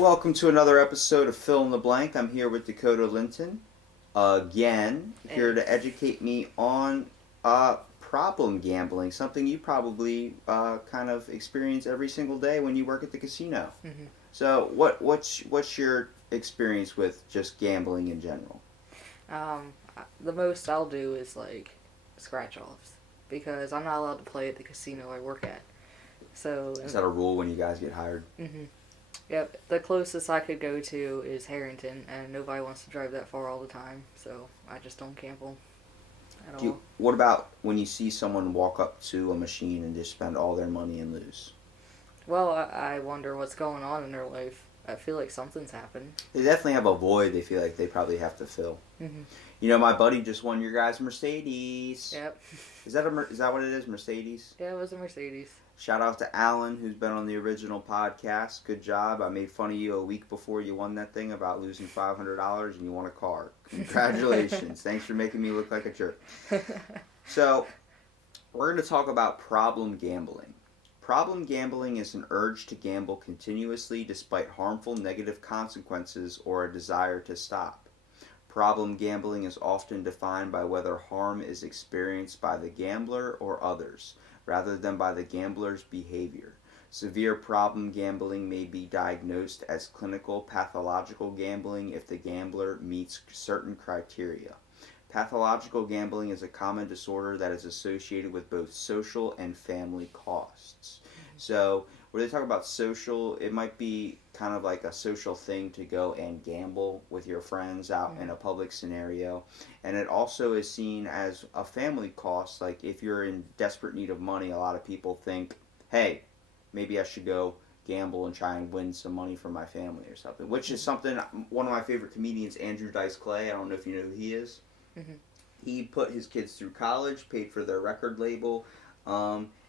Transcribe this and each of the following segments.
Welcome to another episode of Fill in the Blank. I'm here with Dakota Linton again, here to educate me on problem gambling, something you probably kind of experience every single day when you work at the casino. Mm-hmm. So, what's your experience with just gambling in general? The most I'll do is like scratch offs because I'm not allowed to play at the casino I work at. So, Is that a rule when you guys get hired? mm-hmm. Yep, the closest I could go to is Harrington, and nobody wants to drive that far all the time, so I just don't gamble at all. What about when you see someone walk up to a machine and just spend all their money and lose? Well, I wonder what's going on in their life. I feel like something's happened. They definitely have a void they feel like they probably have to fill. Mm-hmm. You know, my buddy just won your guys' Mercedes. Yep. Is that what it is, Mercedes? Yeah, it was a Mercedes. Shout out to Alan, who's been on the original podcast. Good job. I made fun of you a week before you won that thing about losing $500 and you won a car. Congratulations. Thanks for making me look like a jerk. So, we're going to talk about problem gambling. Problem gambling is an urge to gamble continuously despite harmful negative consequences or a desire to stop. Problem gambling is often defined by whether harm is experienced by the gambler or others, rather than by the gambler's behavior. Severe problem gambling may be diagnosed as clinical pathological gambling if the gambler meets certain criteria. Pathological gambling is a common disorder that is associated with both social and family costs. So, when they talk about social, it might be kind of like a social thing to go and gamble with your friends out in a public scenario. And it also is seen as a family cost. Like, if you're in desperate need of money, a lot of people think, hey, maybe I should go gamble and try and win some money for my family or something. Which is something, one of my favorite comedians, Andrew Dice Clay, I don't know if you know who he is. Mm-hmm. He put his kids through college, paid for their record label,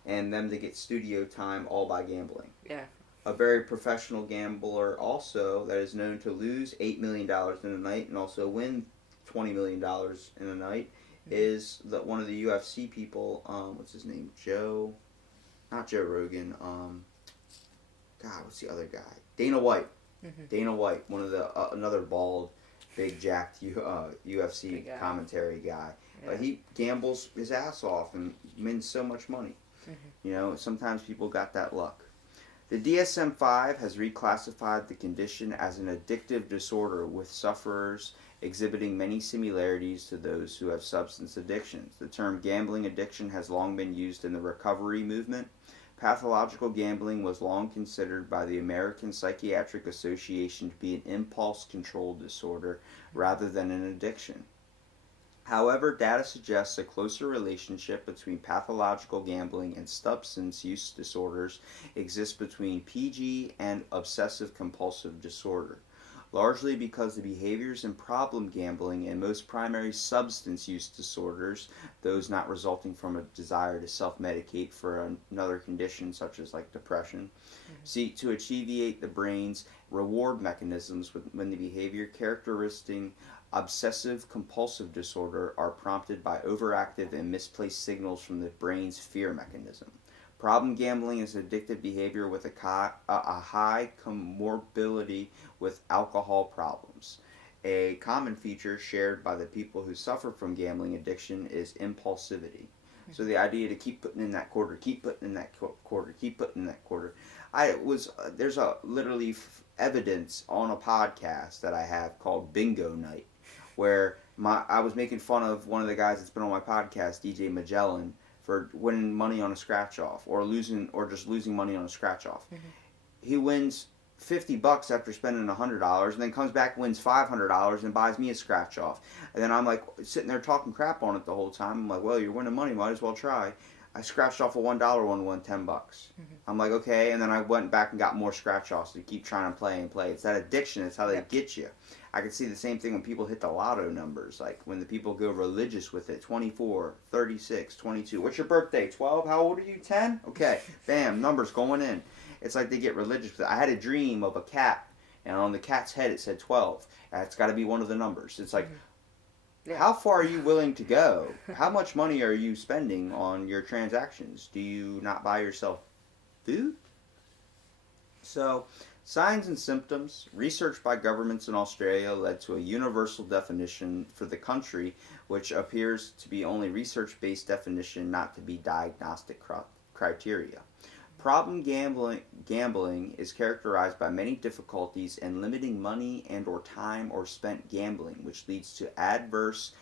and them to get studio time all by gambling. Yeah. A very professional gambler also that is known to lose $8 million in a night and also win $20 million in a night is one of the UFC people, what's his name? Not Joe Rogan, God, what's the other guy? Dana White. Mm-hmm. Dana White, one of the, another bald, big jacked UFC commentary guy. Yeah. He gambles his ass off and wins so much money. Mm-hmm. You know, sometimes people got that luck. The DSM-5 has reclassified the condition as an addictive disorder with sufferers exhibiting many similarities to those who have substance addictions. The term gambling addiction has long been used in the recovery movement. Pathological gambling was long considered by the American Psychiatric Association to be an impulse control disorder rather than an addiction. However, data suggests a closer relationship between pathological gambling and substance use disorders exists between PG and obsessive compulsive disorder, largely because the behaviors in problem gambling and most primary substance use disorders, those not resulting from a desire to self-medicate for another condition such as like depression, seek to achievate the brain's reward mechanisms when the behavior characteristic obsessive compulsive disorder are prompted by overactive and misplaced signals from the brain's fear mechanism. Problem gambling is addictive behavior with a high comorbidity with alcohol problems. A common feature shared by the people who suffer from gambling addiction is impulsivity. So the idea to keep putting in that quarter, keep putting in that quarter, keep putting in that quarter. There's literally evidence on a podcast that I have called Bingo Night, where I was making fun of one of the guys that's been on my podcast, DJ Magellan, for winning money on a scratch off or just losing money on a scratch off. Mm-hmm. He wins $50 after spending $100 and then comes back, wins $500 and buys me a scratch off. And then I'm like sitting there talking crap on it the whole time. I'm like, well, you're winning money, might as well try. I scratched off a $1 one, won $10. Mm-hmm. I'm like, okay, and then I went back and got more scratch offs to keep trying to play and play. It's that addiction. It's how they get you. I can see the same thing when people hit the lotto numbers, like when the people go religious with it, 24, 36, 22. What's your birthday? 12? How old are you? 10? Okay, bam, numbers going in. It's like they get religious with it. I had a dream of a cat, and on the cat's head it said 12. It's got to be one of the numbers. It's like, how far are you willing to go? How much money are you spending on your transactions? Do you not buy yourself food? So Signs and symptoms. Research by governments in Australia led to a universal definition for the country, which appears to be only research-based definition, not to be diagnostic criteria. Problem gambling is characterized by many difficulties in limiting money and or time or spent gambling, which leads to adverse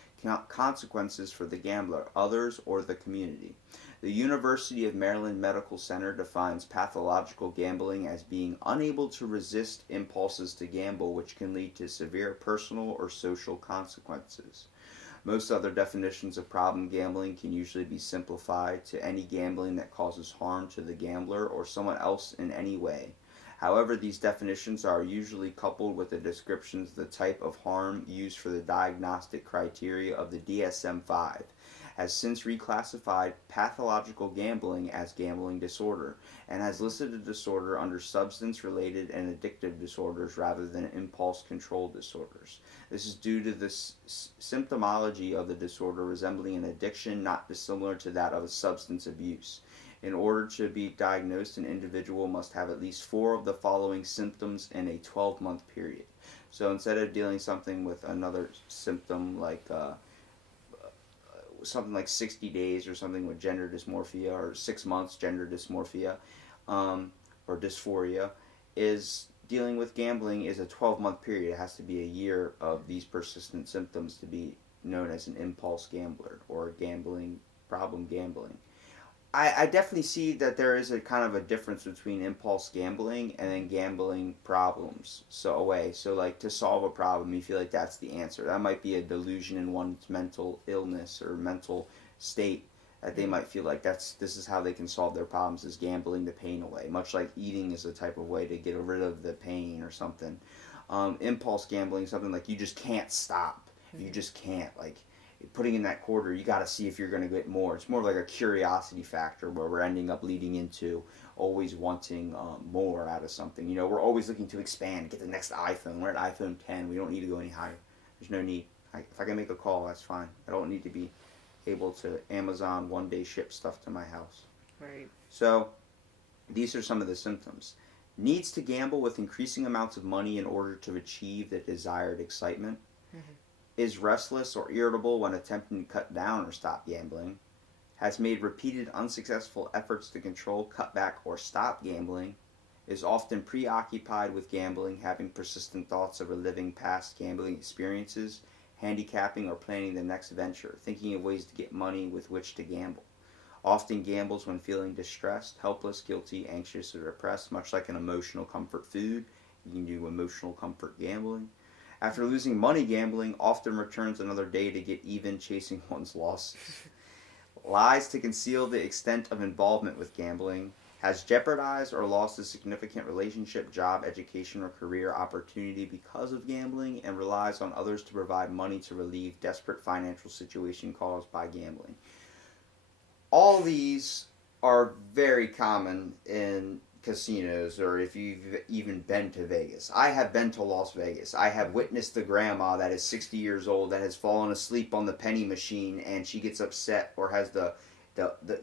consequences for the gambler, others, or the community. The University of Maryland Medical Center defines pathological gambling as being unable to resist impulses to gamble, which can lead to severe personal or social consequences. Most other definitions of problem gambling can usually be simplified to any gambling that causes harm to the gambler or someone else in any way. However, these definitions are usually coupled with the descriptions of the type of harm used for the diagnostic criteria of the DSM-5, has since reclassified pathological gambling as gambling disorder, and has listed the disorder under substance-related and addictive disorders rather than impulse control disorders. This is due to the symptomology of the disorder resembling an addiction not dissimilar to that of a substance abuse. In order to be diagnosed, an individual must have at least 4 of the following symptoms in a 12-month period. So instead of dealing something with another symptom like something like 60 days or something with gender dysmorphia, or 6 months gender dysmorphia, or dysphoria, is dealing with gambling is a 12-month period. It has to be a year of these persistent symptoms to be known as an impulse gambler or gambling problem gambling. I definitely see that there is a kind of a difference between impulse gambling and then gambling problems. So like to solve a problem, you feel like that's the answer. That might be a delusion in one's mental illness or mental state, that they might feel like this is how they can solve their problems, is gambling the pain away. Much like eating is a type of way to get rid of the pain or something. Impulse gambling is something like you just can't stop. You just can't, like, putting in that quarter, you got to see if you're going to get more. It's more like a curiosity factor where we're ending up leading into always wanting more out of something. You know, we're always looking to expand, get the next iPhone. We're at iPhone 10. We don't need to go any higher. There's no need. If I can make a call, that's fine. I don't need to be able to Amazon one-day ship stuff to my house. Right. So these are some of the symptoms. Needs to gamble with increasing amounts of money in order to achieve the desired excitement. Mm-hmm. Is restless or irritable when attempting to cut down or stop gambling, has made repeated unsuccessful efforts to control, cut back, or stop gambling, is often preoccupied with gambling, having persistent thoughts of reliving past gambling experiences, handicapping or planning the next venture, thinking of ways to get money with which to gamble. Often gambles when feeling distressed, helpless, guilty, anxious, or depressed, much like an emotional comfort food. You can do emotional comfort gambling. After losing money gambling, often returns another day to get even, chasing one's losses. Lies to conceal the extent of involvement with gambling. Has jeopardized or lost a significant relationship, job, education, or career opportunity because of gambling, and relies on others to provide money to relieve desperate financial situation caused by gambling. All these are very common in casinos, or if you've even been to Vegas. I have been to Las Vegas. I have witnessed the grandma that is 60 years old that has fallen asleep on the penny machine, and she gets upset, or has the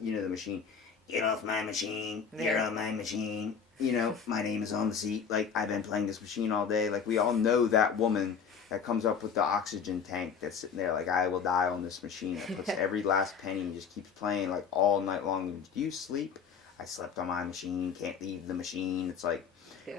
machine. Get off my machine. Get off my machine. You know, my name is on the seat. Like, I've been playing this machine all day. Like, we all know that woman that comes up with the oxygen tank that's sitting there like, I will die on this machine. That puts every last penny and just keeps playing like all night long. Do you sleep? I slept on my machine, can't leave the machine. It's like,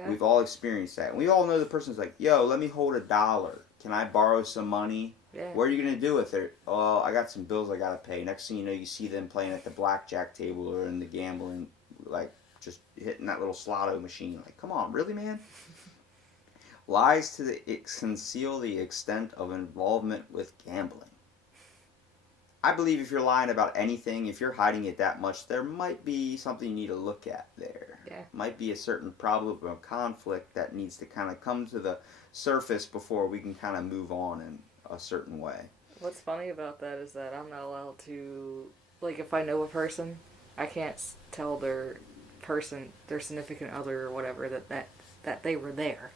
we've all experienced that. And we all know the person's like, yo, let me hold $1. Can I borrow some money? Yeah. What are you going to do with it? Oh, I got some bills I got to pay. Next thing you know, you see them playing at the blackjack table or in the gambling, like just hitting that little slotto machine. Like, come on, really, man? Lies to conceal the extent of involvement with gambling. I believe if you're lying about anything, if you're hiding it that much, there might be something you need to look at there. Yeah. Might be a certain problem or conflict that needs to kind of come to the surface before we can kind of move on in a certain way. What's funny about that is that I'm not allowed to, like, if I know a person, I can't tell their significant other or whatever that they were there.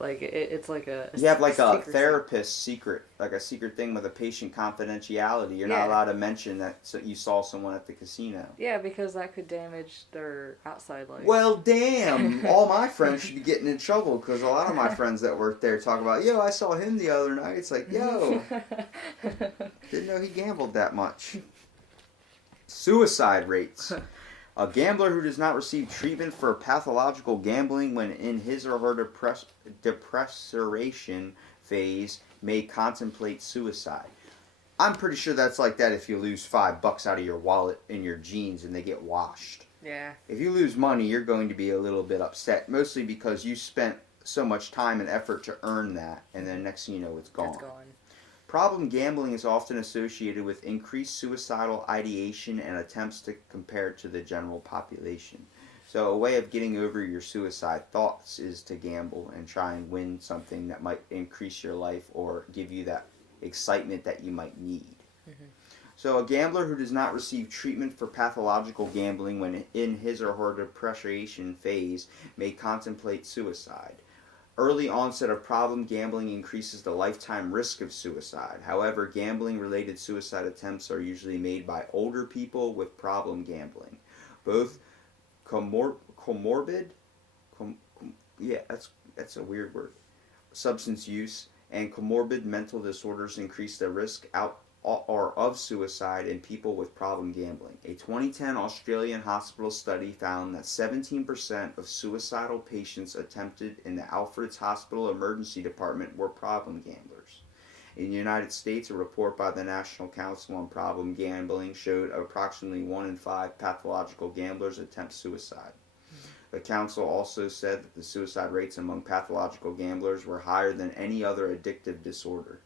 Like it's like You have like a secrecy. therapist secret, like a secret thing with a patient confidentiality. You're not Yeah, allowed to mention that you saw someone at the casino. yeah, because that could damage their outside life. Well, damn, all my friends should be getting in trouble because a lot of my friends that work there talk about, yo, I saw him the other night. It's like, yo, didn't know he gambled that much. Suicide rates. A gambler who does not receive treatment for pathological gambling when in his or her depressuration phase may contemplate suicide. I'm pretty sure that's like that if you lose $5 out of your wallet in your jeans and they get washed. Yeah. If you lose money, you're going to be a little bit upset, mostly because you spent so much time and effort to earn that, and then next thing you know, it's gone. It's gone. Problem gambling is often associated with increased suicidal ideation and attempts to compare to the general population. So a way of getting over your suicide thoughts is to gamble and try and win something that might increase your life or give you that excitement that you might need. Mm-hmm. So a gambler who does not receive treatment for pathological gambling when in his or her depression phase may contemplate suicide. Early onset of problem gambling increases the lifetime risk of suicide. However, gambling-related suicide attempts are usually made by older people with problem gambling. Both comorbid, that's a weird word, substance use and comorbid mental disorders increase the risk of suicide in people with problem gambling. A 2010 Australian hospital study found that 17% of suicidal patients attempted in the Alfred's Hospital Emergency Department were problem gamblers. In the United States, a report by the National Council on Problem Gambling showed approximately 1 in 5 pathological gamblers attempt suicide. The council also said that the suicide rates among pathological gamblers were higher than any other addictive disorder.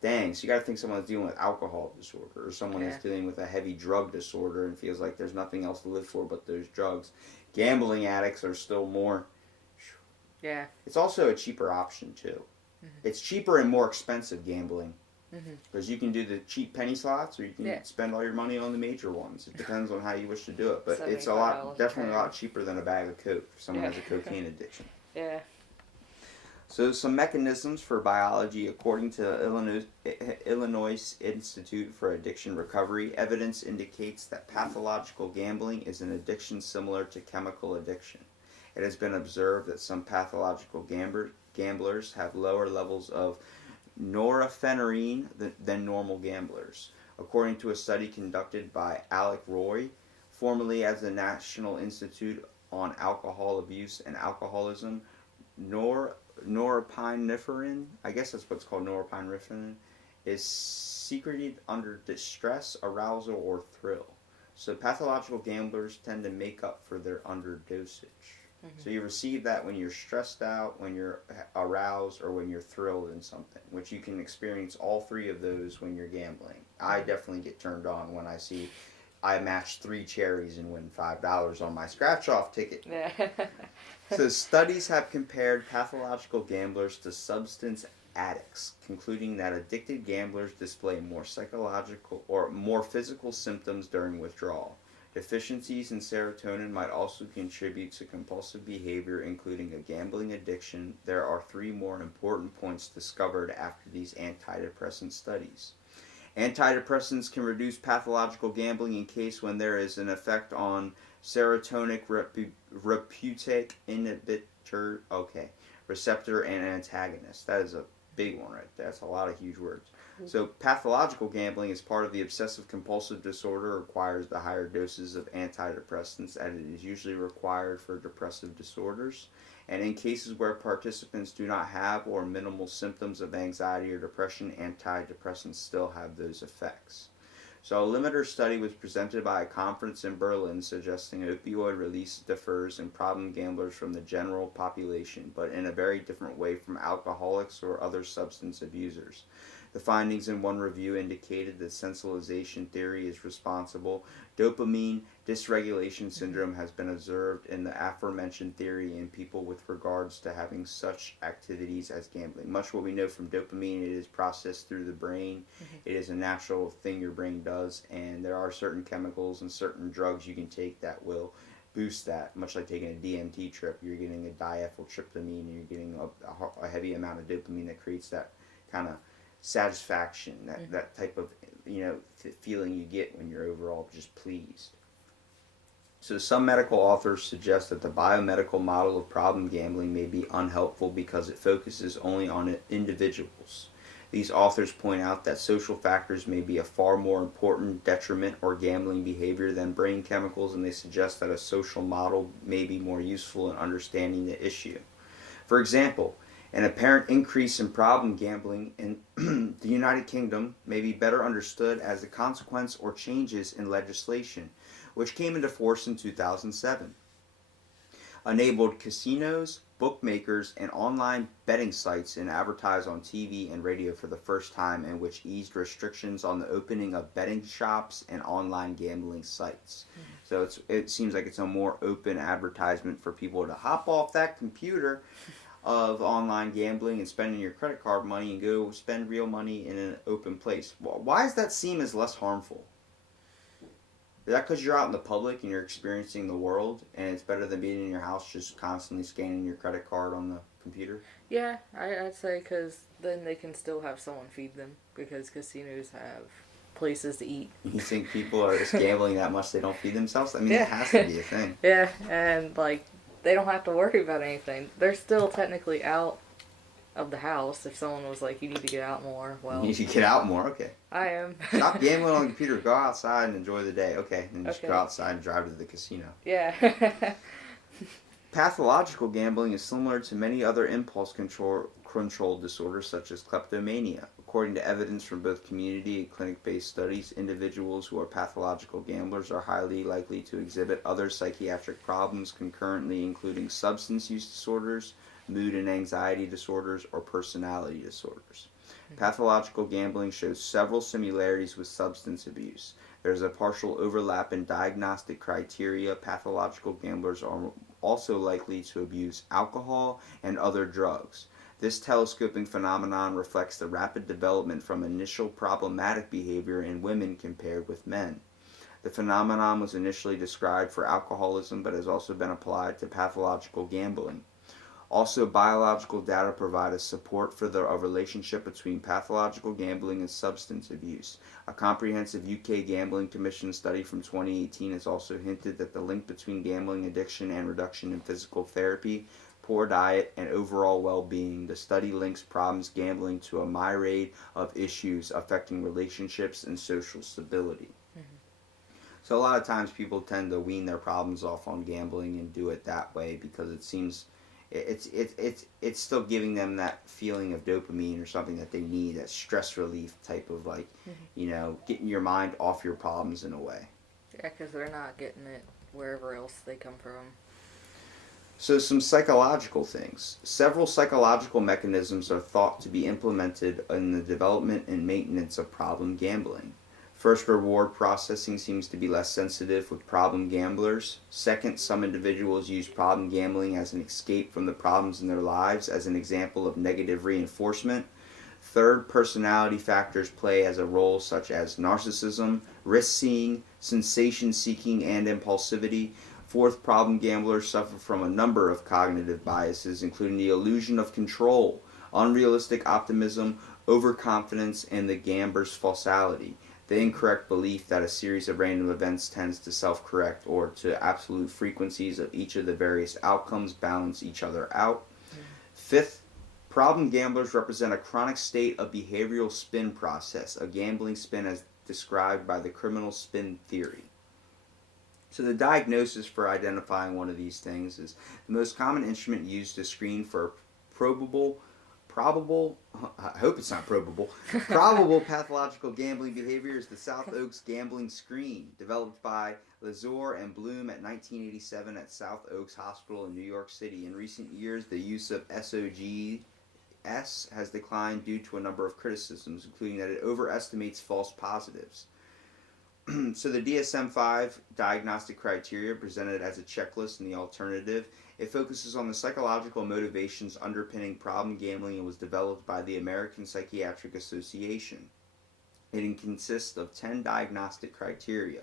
Dang, so you got to think someone's dealing with alcohol disorder or someone is dealing with a heavy drug disorder and feels like there's nothing else to live for but those drugs. Gambling addicts are still more. Yeah. It's also a cheaper option too. Mm-hmm. It's cheaper and more expensive gambling because you can do the cheap penny slots or you can spend all your money on the major ones. It depends on how you wish to do it, but it's definitely a lot cheaper than a bag of coke if someone has a cocaine addiction. Yeah. So some mechanisms for biology. According to the Illinois Institute for Addiction Recovery, evidence indicates that pathological gambling is an addiction similar to chemical addiction. It has been observed that some pathological gamblers have lower levels of norepinephrine than normal gamblers. According to a study conducted by Alec Roy, formerly as the National Institute on Alcohol Abuse and Alcoholism, norepinephrine, I guess that's what's called norepinephrine, is secreted under distress, arousal, or thrill. So pathological gamblers tend to make up for their underdosage. So you receive that when you're stressed out, when you're aroused, or when you're thrilled in something, which you can experience all three of those when you're gambling. I definitely get turned on when I see I match 3 cherries and win $5 on my scratch-off ticket. So studies have compared pathological gamblers to substance addicts, concluding that addicted gamblers display more psychological or more physical symptoms during withdrawal. Deficiencies in serotonin might also contribute to compulsive behavior, including a gambling addiction. There are 3 more important points discovered after these antidepressant studies. Antidepressants can reduce pathological gambling in case when there is an effect on serotonic reuptake inhibitor, receptor and antagonist. That is a big one right there. That's a lot of huge words. So pathological gambling is part of the obsessive compulsive disorder, requires the higher doses of antidepressants as it is usually required for depressive disorders. And in cases where participants do not have or minimal symptoms of anxiety or depression, antidepressants still have those effects. So a limiter study was presented by a conference in Berlin suggesting opioid release differs in problem gamblers from the general population, but in a very different way from alcoholics or other substance abusers. The findings in one review indicated that sensitization theory is responsible. Dopamine dysregulation syndrome has been observed in the aforementioned theory in people with regards to having such activities as gambling. Much what we know from dopamine, it is processed through the brain. It is a natural thing your brain does, and there are certain chemicals and certain drugs you can take that will boost that, much like taking a DMT trip. You're getting a diethyltryptamine, and you're getting a heavy amount of dopamine that creates that kind of satisfaction, that type of feeling you get when you're overall just pleased. So some medical authors suggest that the biomedical model of problem gambling may be unhelpful because it focuses only on individuals. These authors point out that social factors may be a far more important detriment or gambling behavior than brain chemicals, and they suggest that a social model may be more useful in understanding the issue. For example, an apparent increase in problem gambling in the United Kingdom may be better understood as a consequence or changes in legislation, which came into force in 2007. Enabled casinos, bookmakers, and online betting sites and advertise on TV and radio for the first time, and which eased restrictions on the opening of betting shops and online gambling sites. So it seems like it's a more open advertisement for people to hop off that computer of online gambling and spending your credit card money and go spend real money in an open place. Why does that seem as less harmful? Is that because you're out in the public and you're experiencing the world, and it's better than being in your house just constantly scanning your credit card on the computer? Yeah, I'd say because then they can still have someone feed them, because casinos have places to eat. You think people are just gambling that much they don't feed themselves? I mean, Yeah. it has to be a thing. Yeah, and like they don't have to worry about anything. They're still technically out of the house. If someone was like, you need to get out more, well, You need to get out more, okay. I am. Stop gambling on the computer, go outside and enjoy the day, okay. And just Okay. go outside and drive to the casino. Yeah. Pathological gambling is similar to many other impulse control disorders such as kleptomania. According to evidence from both community and clinic-based studies, individuals who are pathological gamblers are highly likely to exhibit other psychiatric problems concurrently, including substance use disorders, mood and anxiety disorders, or personality disorders. Pathological gambling shows several similarities with substance abuse. There is a partial overlap in diagnostic criteria. Pathological gamblers are also likely to abuse alcohol and other drugs. This telescoping phenomenon reflects the rapid development from initial problematic behavior in women compared with men. The phenomenon was initially described for alcoholism, but has also been applied to pathological gambling. Also, biological data provide a support for a relationship between pathological gambling and substance abuse. A comprehensive UK Gambling Commission study from 2018 has also hinted that the link between gambling addiction and reduction in physical therapy, poor diet, and overall well-being. The study links problems gambling to a myriad of issues affecting relationships and social stability. So a lot of times people tend to wean their problems off on gambling and do it that way because it seems it's still giving them that feeling of dopamine or something that they need, that stress relief type of getting your mind off your problems in a way. Yeah, because they're not getting it wherever else they come from. So some psychological things. Several psychological mechanisms are thought to be implemented in the development and maintenance of problem gambling. First, reward processing seems to be less sensitive with problem gamblers. Second, some individuals use problem gambling as an escape from the problems in their lives, as an example of negative reinforcement. Third, personality factors play as a role, such as narcissism, risk-seeking, sensation-seeking, and impulsivity. Fourth, problem gamblers suffer from a number of cognitive biases, including the illusion of control, unrealistic optimism, overconfidence, and the gambler's falsality. The incorrect belief that a series of random events tends to self-correct, or to absolute frequencies of each of the various outcomes balance each other out. Fifth, problem gamblers represent a chronic state of behavioral spin process, a gambling spin as described by the criminal spin theory. So the diagnosis for identifying one of these things is the most common instrument used to screen for probable pathological gambling behavior is the South Oaks Gambling Screen, developed by Lazor and Bloom at 1987 at South Oaks Hospital in New York City. In recent years, the use of SOGS has declined due to a number of criticisms, including that it overestimates false positives. So the DSM-5 diagnostic criteria presented as a checklist in the alternative. It focuses on the psychological motivations underpinning problem gambling and was developed by the American Psychiatric Association. It consists of 10 diagnostic criteria.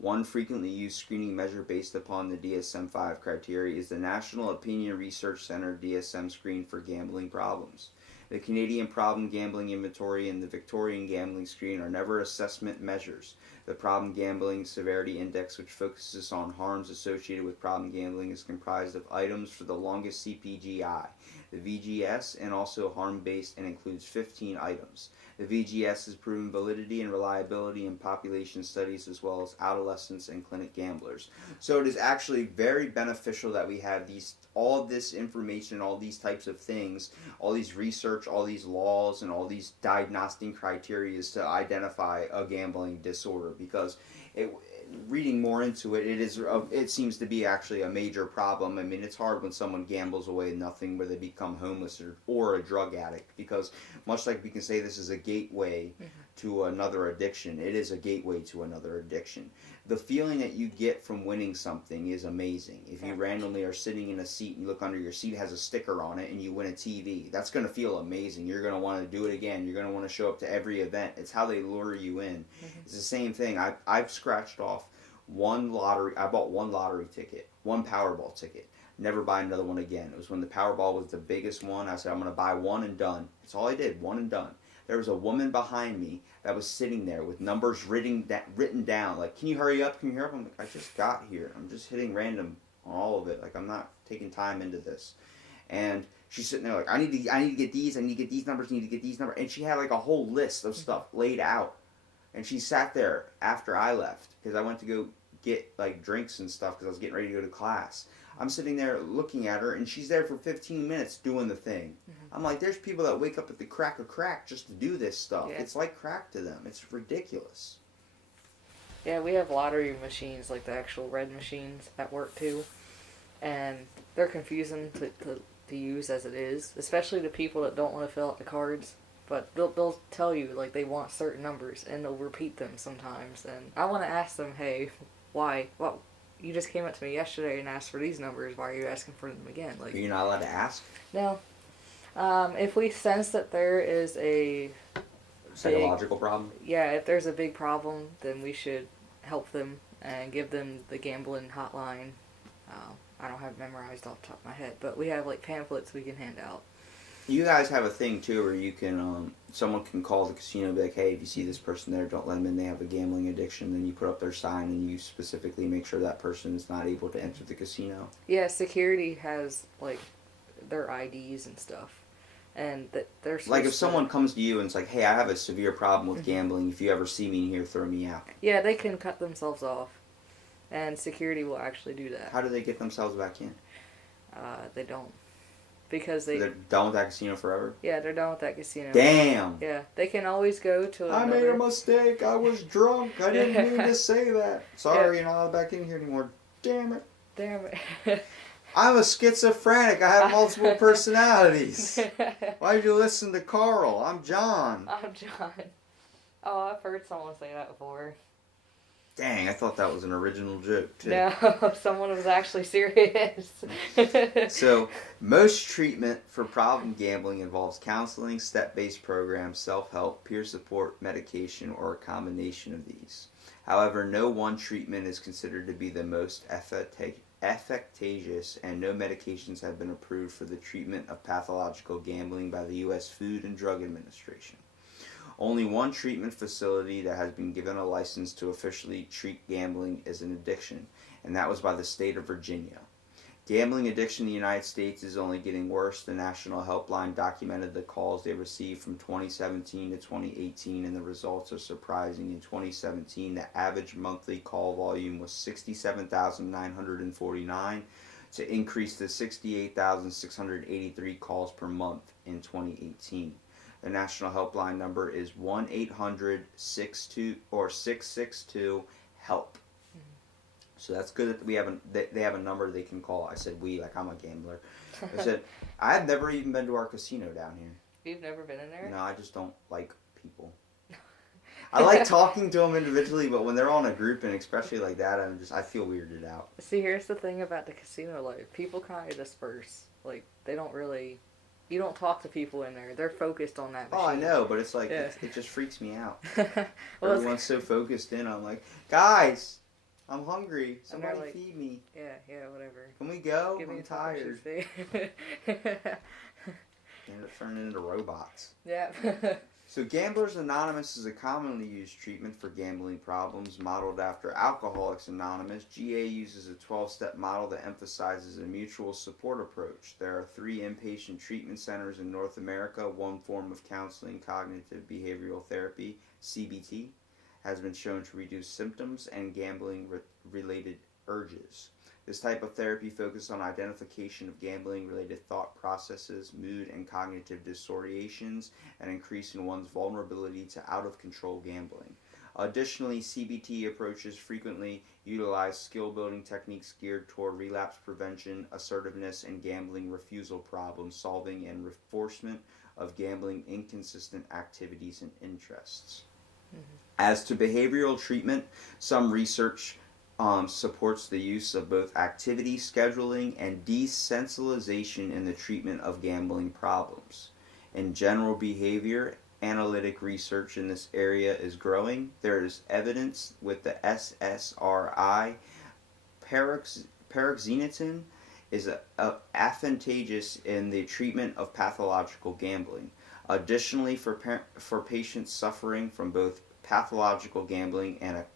One frequently used screening measure based upon the DSM-5 criteria is the National Opinion Research Center DSM screen for gambling problems. The Canadian Problem Gambling Inventory and the Victorian Gambling Screen are never assessment measures. The Problem Gambling Severity Index, which focuses on harms associated with problem gambling, is comprised of items for the longest CPGI, the VGS, and also harm-based, and includes 15 items. The VGS has proven validity and reliability in population studies as well as adolescents and clinic gamblers. So it is actually very beneficial that we have all this information, all these types of things, all these research, all these laws, and all these diagnostic criteria to identify a gambling disorder, because reading more into it, it seems to be actually a major problem. I mean, it's hard when someone gambles away nothing, where they become homeless or a drug addict, because much like we can say this is a gateway to another addiction, it is a gateway to another addiction. The feeling that you get from winning something is amazing. If you randomly are sitting in a seat and you look under your seat, it has a sticker on it, and you win a TV, that's going to feel amazing. You're going to want to do it again. You're going to want to show up to every event. It's how they lure you in. It's the same thing. I've scratched off I bought one lottery ticket, one Powerball ticket. Never buy another one again. It was when the Powerball was the biggest one. I said, I'm going to buy one and done. That's all I did, one and done. There was a woman behind me that was sitting there with numbers written down. Like, can you hurry up? Can you hurry up? I'm like, I just got here. I'm just hitting random on all of it. Like, I'm not taking time into this. And she's sitting there like, I need to get these. I need to get these numbers. I need to get these numbers. And she had like a whole list of stuff laid out. And she sat there after I left, because I went to go get like drinks and stuff because I was getting ready to go to class. I'm sitting there looking at her, and she's there for 15 minutes doing the thing. I'm like, there's people that wake up at the crack of crack just to do this stuff. Yeah. It's like crack to them. It's ridiculous. Yeah, we have lottery machines, like the actual red machines at work too, and they're confusing to use as it is, especially to people that don't want to fill out the cards. But they'll tell you like they want certain numbers, and they'll repeat them sometimes. And I want to ask them, hey, why? Well, you just came up to me yesterday and asked for these numbers. Why are you asking for them again? Like, you're not allowed to ask? No. If we sense that there is a psychological problem? Yeah, if there's a big problem, then we should help them and give them the gambling hotline. I don't have it memorized off the top of my head, but we have like pamphlets we can hand out. You guys have a thing too where you can, someone can call the casino and be like, hey, if you see this person there, don't let them in, they have a gambling addiction. Then you put up their sign and you specifically make sure that person is not able to enter the casino. Yeah, security has like their IDs and stuff. And they're like if someone comes to you and it's like, hey, I have a severe problem with gambling, if you ever see me in here, throw me out. Yeah, they can cut themselves off. And security will actually do that. How do they get themselves back in? They don't. Because they're done with that casino forever? Yeah, they're done with that casino. Damn! Yeah, they can always go to another... I made a mistake. I was drunk. I didn't mean to say that. Sorry, you're not allowed back in here anymore. Damn it. Damn it. I'm a schizophrenic. I have multiple personalities. Why'd you listen to Carl? I'm John. I'm John. Oh, I've heard someone say that before. Dang, I thought that was an original joke, too. No, someone was actually serious. So, most treatment for problem gambling involves counseling, step-based programs, self-help, peer support, medication, or a combination of these. However, no one treatment is considered to be the most efficacious, and no medications have been approved for the treatment of pathological gambling by the U.S. Food and Drug Administration. Only one treatment facility that has been given a license to officially treat gambling is an addiction, and that was by the state of Virginia. Gambling addiction in the United States is only getting worse. The National Helpline documented the calls they received from 2017 to 2018, and the results are surprising. In 2017, the average monthly call volume was 67,949 to increase to 68,683 calls per month in 2018. The national helpline number is 1-800-662-HELP. So that's good that they have a number they can call. I said we, like I'm a gambler. I said, I've never even been to our casino down here. You've never been in there? No, I just don't like people. I like talking to them individually, but when they're all in a group, and especially like that, I feel weirded out. See, here's the thing about the casino life. People kind of disperse. Like, they don't really... You don't talk to people in there. They're focused on that machine. Oh, I know, but it's like, it just freaks me out. Well, Everyone's so focused in on like, guys, I'm hungry. And they're Somebody like, feed me. yeah, whatever. Can we go? Give me I'm a couple tired. sheets. End up turning into robots. Yeah. So, Gamblers Anonymous is a commonly used treatment for gambling problems modeled after Alcoholics Anonymous. GA uses a 12-step model that emphasizes a mutual support approach. There are 3 inpatient treatment centers in North America. One form of counseling, cognitive behavioral therapy, CBT, has been shown to reduce symptoms and gambling-related urges. This type of therapy focuses on identification of gambling-related thought processes, mood and cognitive disorientations, and increase in one's vulnerability to out-of-control gambling. Additionally, CBT approaches frequently utilize skill-building techniques geared toward relapse prevention, assertiveness, and gambling refusal problem solving and reinforcement of gambling inconsistent activities and interests. As to behavioral treatment, some research supports the use of both activity scheduling and desensitization in the treatment of gambling problems. In general behavior, analytic research in this area is growing. There is evidence with the SSRI. Paroxetine is advantageous in the treatment of pathological gambling. Additionally, for patients suffering from both pathological gambling and a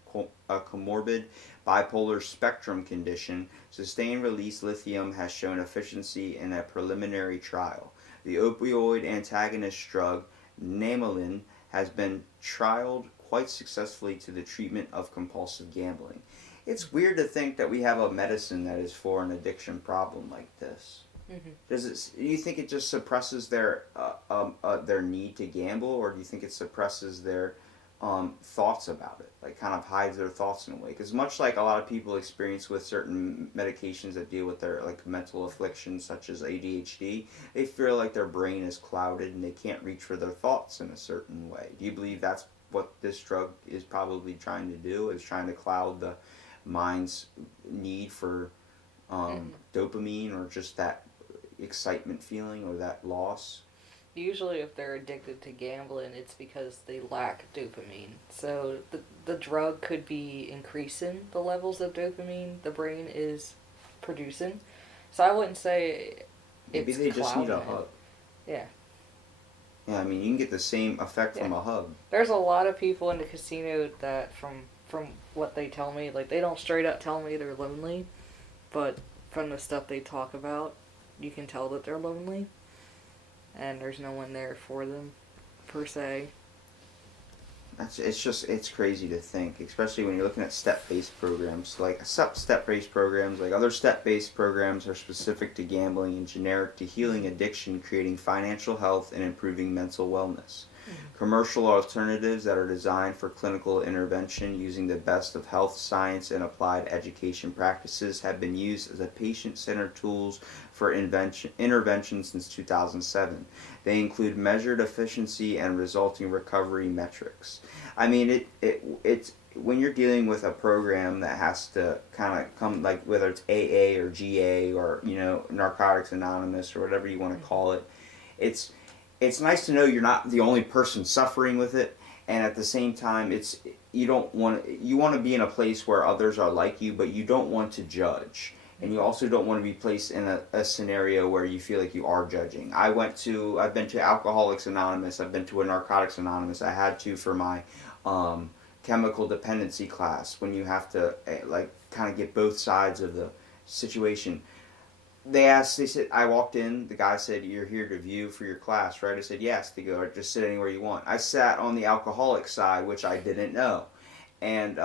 comorbid bipolar spectrum condition, sustained release lithium has shown efficacy in a preliminary trial. The opioid antagonist drug Namelin has been trialed quite successfully to the treatment of compulsive gambling. It's weird to think that we have a medicine that is for an addiction problem like this. Mm-hmm. Do you think it just suppresses their need to gamble, or do you think it suppresses their thoughts about it, like kind of hides their thoughts in a way? Because much like a lot of people experience with certain medications that deal with their like mental afflictions such as ADHD, they feel like their brain is clouded and they can't reach for their thoughts in a certain way. Do you believe that's what this drug is probably trying to do, is trying to cloud the mind's need for dopamine, or just that excitement feeling or that loss? Usually if they're addicted to gambling, it's because they lack dopamine. So the drug could be increasing the levels of dopamine the brain is producing. So I wouldn't say Maybe it's they just need a clouding it. hug. Yeah. Yeah, I mean, you can get the same effect from Yeah. a hug. There's a lot of people in the casino that from what they tell me, like they don't straight up tell me they're lonely, but from the stuff they talk about, you can tell that they're lonely. And there's no one there for them, per se. It's crazy to think, especially when you're looking at step-based programs. Like step-based programs, like other step-based programs are specific to gambling and generic to healing addiction, creating financial health, and improving mental wellness. Commercial alternatives that are designed for clinical intervention using the best of health science and applied education practices have been used as a patient-centered tools for intervention since 2007. They include measured efficiency and resulting recovery metrics. I mean, it's when you're dealing with a program that has to kind of come, like whether it's AA or GA or Narcotics Anonymous or whatever you want to call it, it's nice to know you're not the only person suffering with it, and at the same time, you want to be in a place where others are like you, but you don't want to judge, and you also don't want to be placed in a scenario where you feel like you are judging. I've been to Alcoholics Anonymous, I've been to a Narcotics Anonymous. I had to for my chemical dependency class, when you have to like kind of get both sides of the situation. They said, I walked in, the guy said, "You're here to view for your class, right?" I said, "Yes." They go, "Just sit anywhere you want." I sat on the alcoholic side, which I didn't know. And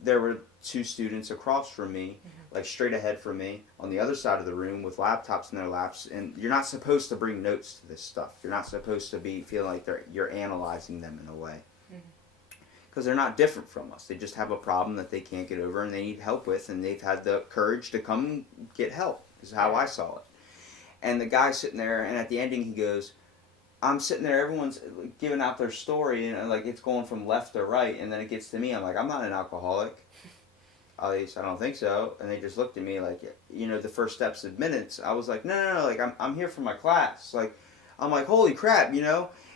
there were 2 students across from me, like straight ahead from me, on the other side of the room with laptops in their laps. And you're not supposed to bring notes to this stuff. You're not supposed to feel like you're analyzing them in a way. Because they're not different from us. They just have a problem that they can't get over and they need help with, and they've had the courage to come get help, is how I saw it. And the guy's sitting there, and at the ending he goes, I'm sitting there, everyone's giving out their story, and like it's going from left to right, and then it gets to me, I'm like, I'm not an alcoholic. At least I don't think so. And they just looked at me like, the first steps of minutes. I was like, no, like I'm here for my class. Like, I'm like, holy crap,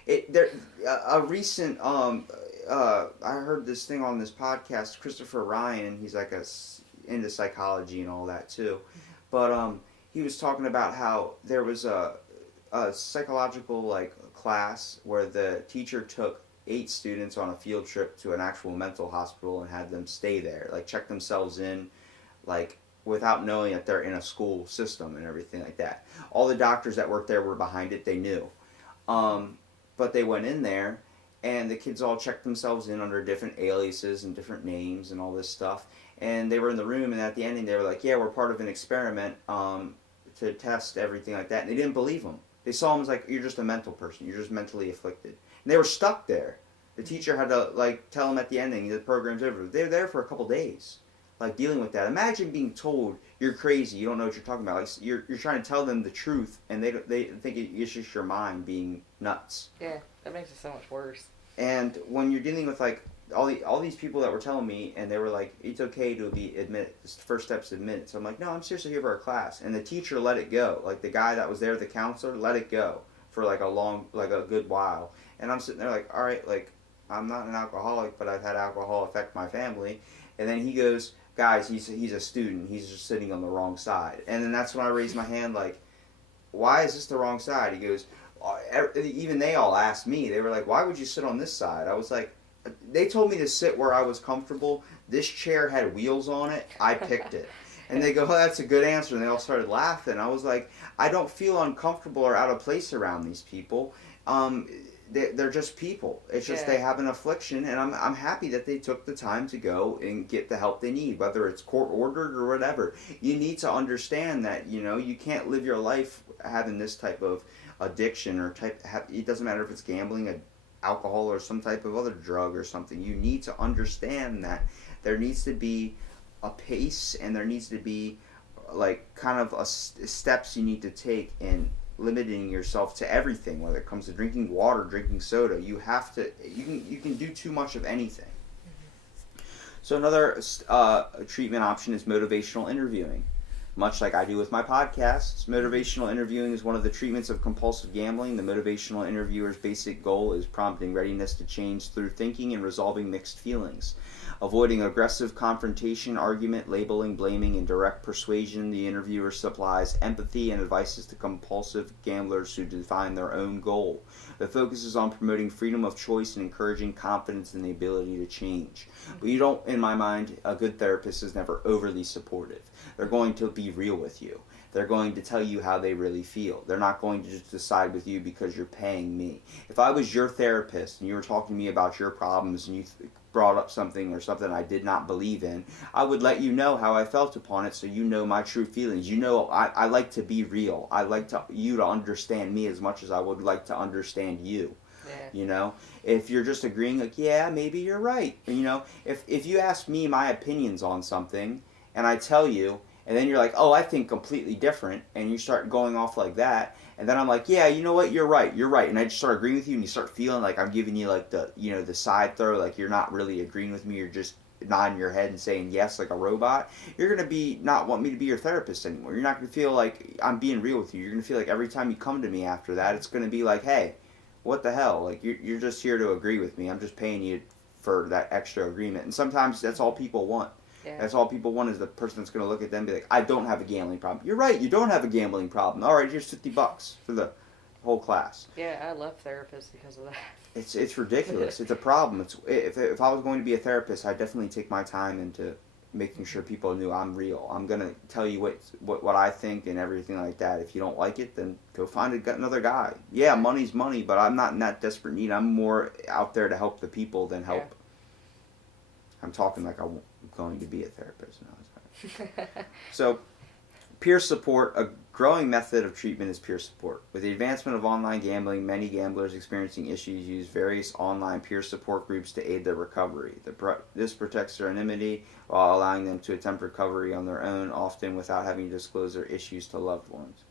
There a recent I heard this thing on this podcast. Christopher Ryan, he's like into psychology and all that too, but he was talking about how there was a psychological like class where the teacher took 8 students on a field trip to an actual mental hospital and had them stay there, like check themselves in, like without knowing that they're in a school system and everything like that. All the doctors that worked there were behind it. They knew. But they went in there, and the kids all checked themselves in under different aliases and different names and all this stuff. And they were in the room, and at the ending, they were like, "Yeah, we're part of an experiment to test everything like that." And they didn't believe them. They saw them as like, "You're just a mental person. You're just mentally afflicted." And they were stuck there. The teacher had to like tell them at the ending, the program's over. They were there for a couple days, like dealing with that. Imagine being told you're crazy, you don't know what you're talking about. Like you're trying to tell them the truth, and they think it's just your mind being nuts. Yeah, that makes it so much worse. And when you're dealing with like all these people that were telling me, and they were like, it's okay to be admit. The first step's admit it. So I'm like, no, I'm seriously here for a class. And the teacher let it go. Like the guy that was there, the counselor, let it go for like a good while. And I'm sitting there like, all right, like I'm not an alcoholic, but I've had alcohol affect my family. And then he goes, guys, he's a student. He's just sitting on the wrong side. And then that's when I raised my hand, like, why is this the wrong side? He goes, even they all asked me. They were like, why would you sit on this side? I was like, they told me to sit where I was comfortable. This chair had wheels on it. I picked it. And they go, oh, that's a good answer. And they all started laughing. I was like, I don't feel uncomfortable or out of place around these people. They're just people. It's just they have an affliction, and I'm happy that they took the time to go and get the help they need, whether it's court ordered or whatever. You need to understand that, you can't live your life having this type of addiction or it doesn't matter if it's gambling, alcohol, or some type of other drug or something. You need to understand that there needs to be a pace, and there needs to be like kind of steps you need to take in limiting yourself to everything, whether it comes to drinking water, drinking soda. You can do too much of anything. So another treatment option is motivational interviewing. Much like I do with my podcasts, motivational interviewing is one of the treatments of compulsive gambling. The motivational interviewer's basic goal is prompting readiness to change through thinking and resolving mixed feelings. Avoiding aggressive confrontation, argument, labeling, blaming, and direct persuasion, the interviewer supplies empathy and advices to compulsive gamblers who define their own goal. The focus is on promoting freedom of choice and encouraging confidence in the ability to change. But you don't, in my mind, a good therapist is never overly supportive. They're going to be real with you. They're going to tell you how they really feel. They're not going to just decide with you because you're paying me. If I was your therapist and you were talking to me about your problems and you brought up something or something I did not believe in, I would let you know how I felt upon it, so you know my true feelings. I like to be real. I like you to understand me as much as I would like to understand you. Yeah. If you're just agreeing, like, yeah, maybe you're right. If you ask me my opinions on something and I tell you, and then you're like, oh, I think completely different, and you start going off like that, and then I'm like, yeah, you know what, you're right, and I just start agreeing with you, and you start feeling like I'm giving you like the side throw, like you're not really agreeing with me, you're just nodding your head and saying yes like a robot. You're gonna not want me to be your therapist anymore. You're not gonna feel like I'm being real with you. You're gonna feel like every time you come to me after that, it's gonna be like, hey, what the hell? Like you're just here to agree with me. I'm just paying you for that extra agreement, and sometimes that's all people want. Yeah. That's all people want, is the person that's going to look at them and be like, I don't have a gambling problem. You're right, you don't have a gambling problem. All right, here's $50 for the whole class. Yeah, I love therapists because of that. It's ridiculous. It's a problem. If I was going to be a therapist, I'd definitely take my time into making sure people knew I'm real. I'm going to tell you what I think and everything like that. If you don't like it, then go find another guy. Yeah, money's money, but I'm not in that desperate need. I'm more out there to help the people than help. Yeah. I'm talking like I'm going to be a therapist now. So, peer support. A growing method of treatment is peer support. With the advancement of online gambling, many gamblers experiencing issues use various online peer support groups to aid their recovery. This protects their anonymity while allowing them to attempt recovery on their own, often without having to disclose their issues to loved ones.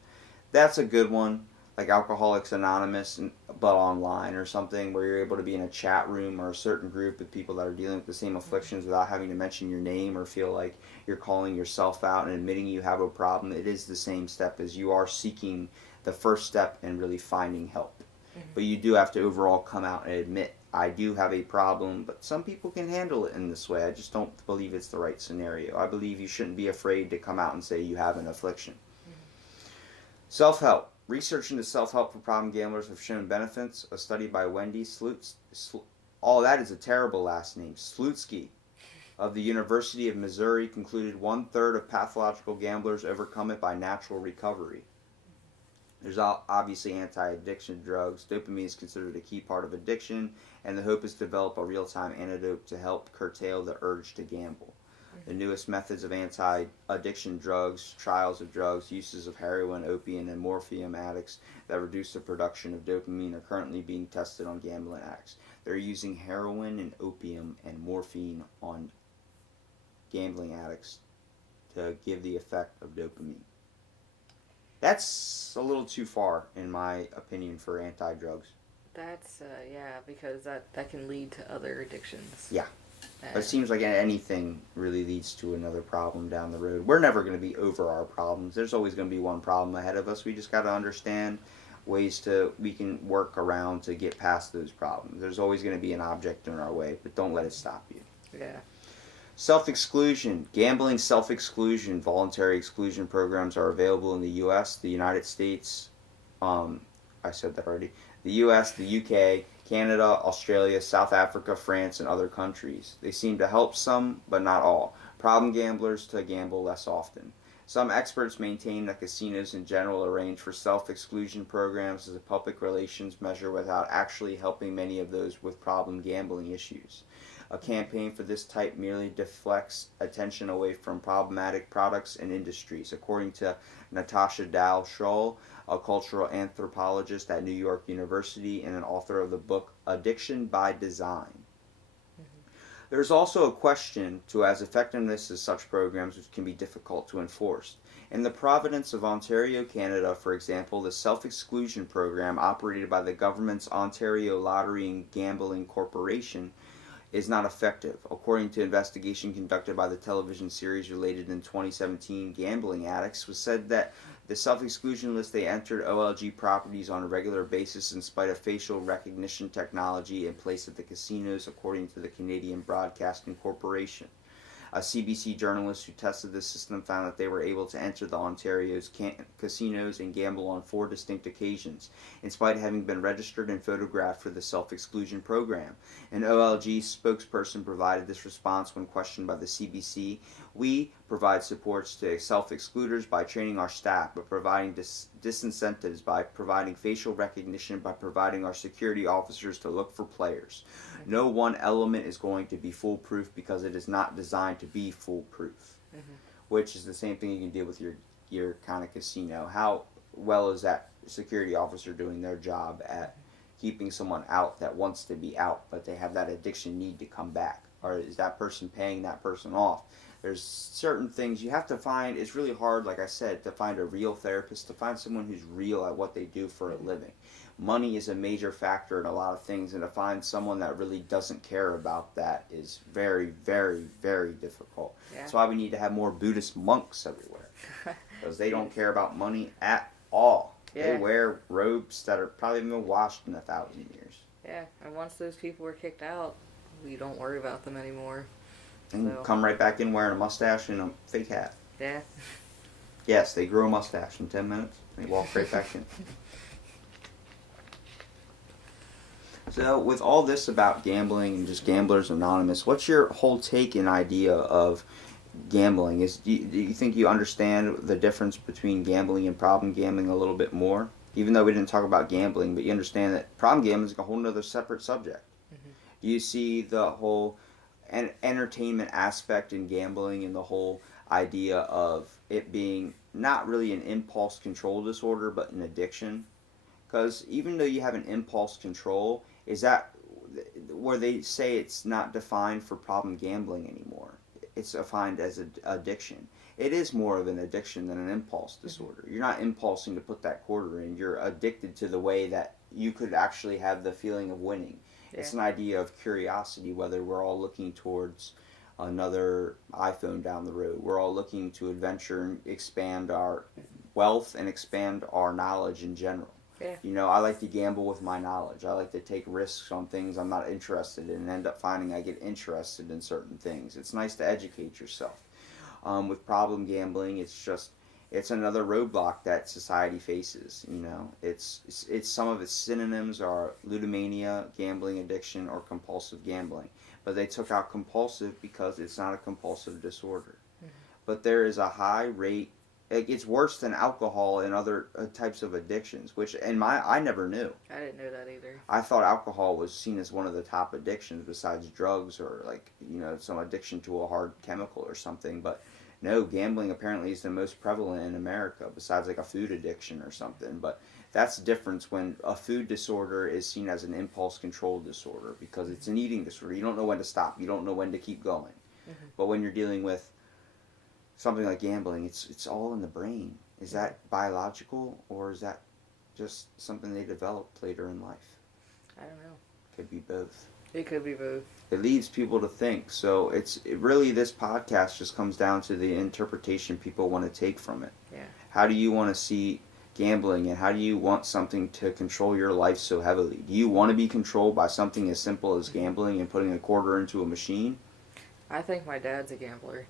That's a good one, like Alcoholics Anonymous, but online or something, where you're able to be in a chat room or a certain group with people that are dealing with the same afflictions without having to mention your name or feel like you're calling yourself out and admitting you have a problem. It is the same step as you are seeking the first step and really finding help. But you do have to overall come out and admit, I do have a problem, but some people can handle it in this way. I just don't believe it's the right scenario. I believe you shouldn't be afraid to come out and say you have an affliction. Self-help. Research into self-help for problem gamblers have shown benefits. A study by Wendy that is a terrible last name, Slutsky, of the University of Missouri concluded 1/3 of pathological gamblers overcome it by natural recovery. There's obviously anti-addiction drugs. Dopamine is considered a key part of addiction, and the hope is to develop a real-time antidote to help curtail the urge to gamble. The newest methods of anti-addiction drugs, trials of drugs, uses of heroin, opium, and morphine addicts that reduce the production of dopamine are currently being tested on gambling addicts. They're using heroin and opium and morphine on gambling addicts to give the effect of dopamine. That's a little too far, in my opinion, for anti-drugs. That's because that can lead to other addictions. Yeah. It seems like anything really leads to another problem down the road. We're never going to be over our problems. There's always going to be one problem ahead of us. We just got to understand ways we can work around to get past those problems. There's always going to be an object in our way, but don't let it stop you. Yeah. Self-exclusion. Gambling self-exclusion, voluntary exclusion programs are available in the U.S., the United States, I said that already, the U.S., the U.K., Canada, Australia, South Africa, France, and other countries. They seem to help some, but not all, problem gamblers to gamble less often. Some experts maintain that casinos in general arrange for self-exclusion programs as a public relations measure without actually helping many of those with problem gambling issues. A campaign for this type merely deflects attention away from problematic products and industries, according to Natasha Dow-Scholl, a cultural anthropologist at New York University and an author of the book Addiction by Design. There's also a question to as effectiveness as such programs, which can be difficult to enforce. In the province of Ontario, Canada, for example, the self-exclusion program operated by the government's Ontario Lottery and Gambling Corporation is not effective. According to investigation conducted by the television series related in 2017, Gambling Addicts, was said that the self-exclusion list they entered OLG properties on a regular basis in spite of facial recognition technology in place at the casinos, according to the Canadian Broadcasting Corporation. A CBC journalist who tested the system found that they were able to enter the Ontario's casinos and gamble on 4 distinct occasions, in spite of having been registered and photographed for the self-exclusion program. An OLG spokesperson provided this response when questioned by the CBC. We provide supports to self-excluders by training our staff, by providing disincentives, by providing facial recognition, by providing our security officers to look for players. No one element is going to be foolproof because it is not designed to be foolproof, which is the same thing you can do with your kind of casino. How well is that security officer doing their job at keeping someone out that wants to be out, but they have that addiction need to come back? Or is that person paying that person off? There's certain things you have to find. It's really hard, like I said, to find a real therapist, to find someone who's real at what they do for a living. Money is a major factor in a lot of things, and to find someone that really doesn't care about that is very, very, very difficult. Yeah. That's why we need to have more Buddhist monks everywhere, because they don't care about money at all. Yeah. They wear robes that are probably been washed in 1,000 years. Yeah, and once those people are kicked out, we don't worry about them anymore. And come right back in wearing a mustache and a fake hat. Yeah. Yes, they grow a mustache in 10 minutes. They walk right back in. So, with all this about gambling and just Gamblers Anonymous, what's your whole take and idea of gambling? Do you think you understand the difference between gambling and problem gambling a little bit more? Even though we didn't talk about gambling, but you understand that problem gambling is a whole other separate subject. Do you see the whole entertainment aspect in gambling and the whole idea of it being not really an impulse control disorder, but an addiction? Because even though you have an impulse control, is that where they say it's not defined for problem gambling anymore? It's defined as an addiction. It is more of an addiction than an impulse disorder. You're not impulsing to put that quarter in. You're addicted to the way that you could actually have the feeling of winning. Yeah. It's an idea of curiosity, whether we're all looking towards another iPhone down the road. We're all looking to adventure and expand our wealth and expand our knowledge in general. Yeah. You know, I like to gamble with my knowledge. I like to take risks on things I'm not interested in and end up finding I get interested in certain things. It's nice to educate yourself. With problem gambling, it's another roadblock that society faces. You know, it's some of its synonyms are ludomania, gambling addiction, or compulsive gambling. But they took out compulsive because it's not a compulsive disorder. Mm-hmm. But there is a high rate. It's worse than alcohol and other types of addictions, which in my I never knew. I didn't know that either. I thought alcohol was seen as one of the top addictions besides drugs or like some addiction to a hard chemical or something. But no, gambling apparently is the most prevalent in America besides like a food addiction or something. But that's the difference when a food disorder is seen as an impulse control disorder because it's an eating disorder. You don't know when to stop. You don't know when to keep going. Mm-hmm. But when you're dealing with something like gambling, it's all in the brain. Is that biological or is that just something they developed later in life? I don't know. Could be both. It could be both. It leads people to think. So really this podcast just comes down to the interpretation people want to take from it. Yeah. How do you want to see gambling and how do you want something to control your life so heavily? Do you want to be controlled by something as simple as gambling and putting a quarter into a machine? I think my dad's a gambler.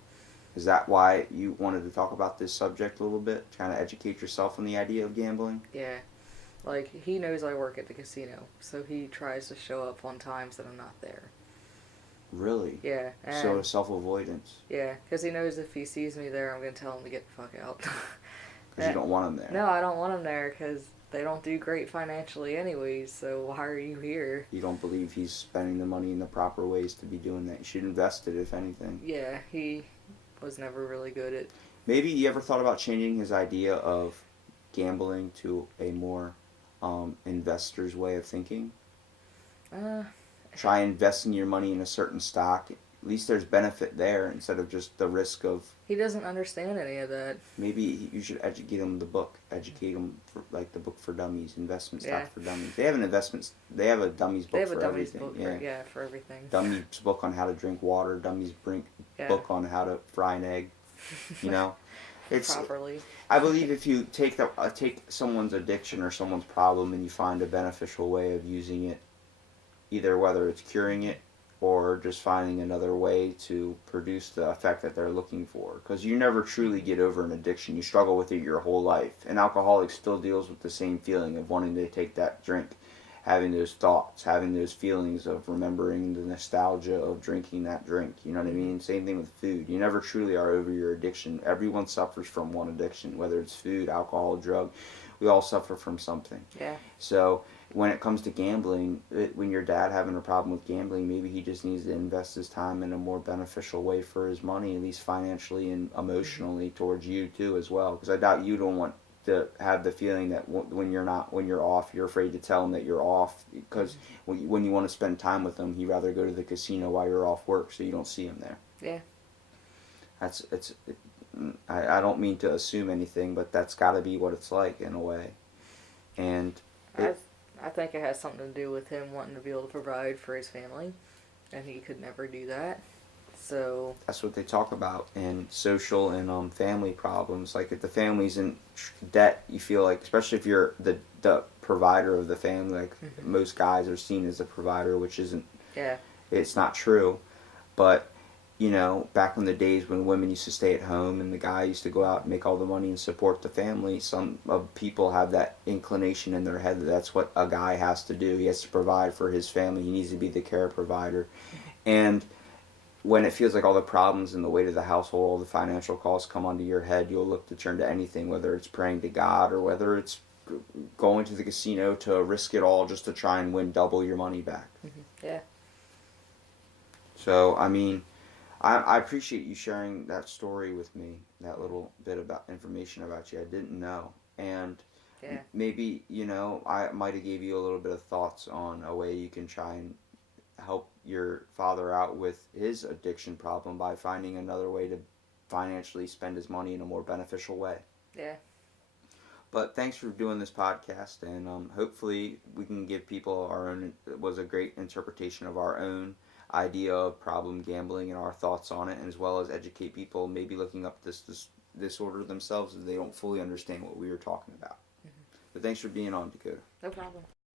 Is that why you wanted to talk about this subject a little bit? Trying to educate yourself on the idea of gambling? Yeah. Like, he knows I work at the casino, so he tries to show up on times that I'm not there. Really? Yeah. So self-avoidance. Yeah, because he knows if he sees me there, I'm going to tell him to get the fuck out. Because you don't want him there. No, I don't want him there because they don't do great financially anyways, so why are you here? You don't believe he's spending the money in the proper ways to be doing that. You should invest it, if anything. Yeah, he was never really good at... Maybe you ever thought about changing his idea of gambling to a more investor's way of thinking? Try investing your money in a certain stock. At least there's benefit there instead of just the risk of... He doesn't understand any of that. Maybe you should educate him the book. Educate him for, like the book for dummies, investment Yeah. stock for dummies. They have an investments. They have a dummies book They have for a dummies everything. book Yeah. for everything. Dummies book on how to drink water. Dummies Yeah. book on how to fry an egg. You know, it's. Properly. I believe if you take someone's addiction or someone's problem and you find a beneficial way of using it, either whether it's curing it or just finding another way to produce the effect that they're looking for. Because you never truly get over an addiction. You struggle with it your whole life. An alcoholic still deals with the same feeling of wanting to take that drink, having those thoughts, having those feelings of remembering the nostalgia of drinking that drink. You know what I mean? Same thing with food. You never truly are over your addiction. Everyone suffers from one addiction, whether it's food, alcohol, drug. We all suffer from something. Yeah. So when it comes to gambling, when your dad having a problem with gambling, maybe he just needs to invest his time in a more beneficial way for his money, at least financially and emotionally towards you too as well. Because I doubt you don't want to have the feeling that when you're off, you're afraid to tell him that you're off. Because when you want to spend time with him, he'd rather go to the casino while you're off work, so you don't see him there. Yeah. I don't mean to assume anything, but that's got to be what it's like in a way. And I think it has something to do with him wanting to be able to provide for his family, and he could never do that. So that's what they talk about in social and family problems. Like if the family's in debt, you feel like, especially if you're the provider of the family, like most guys are seen as a provider, which isn't. Yeah. It's not true, but you know, back in the days when women used to stay at home and the guy used to go out and make all the money and support the family, some of people have that inclination in their head that that's what a guy has to do. He has to provide for his family. He needs to be the care provider. And when it feels like all the problems and the weight of the household, all the financial costs come onto your head, you'll look to turn to anything, whether it's praying to God or whether it's going to the casino to risk it all just to try and win double your money back. Yeah. So, I mean, I appreciate you sharing that story with me, that little bit about information about you I didn't know. And Yeah. maybe, you know, I might have gave you a little bit of thoughts on a way you can try and help your father out with his addiction problem by finding another way to financially spend his money in a more beneficial way. Yeah. But thanks for doing this podcast, and hopefully we can give people our own, it was a great interpretation of our own idea of problem gambling and our thoughts on it, and as well as educate people maybe looking up this disorder themselves if they don't fully understand what we were talking about. But thanks for being on, Dakota. No problem.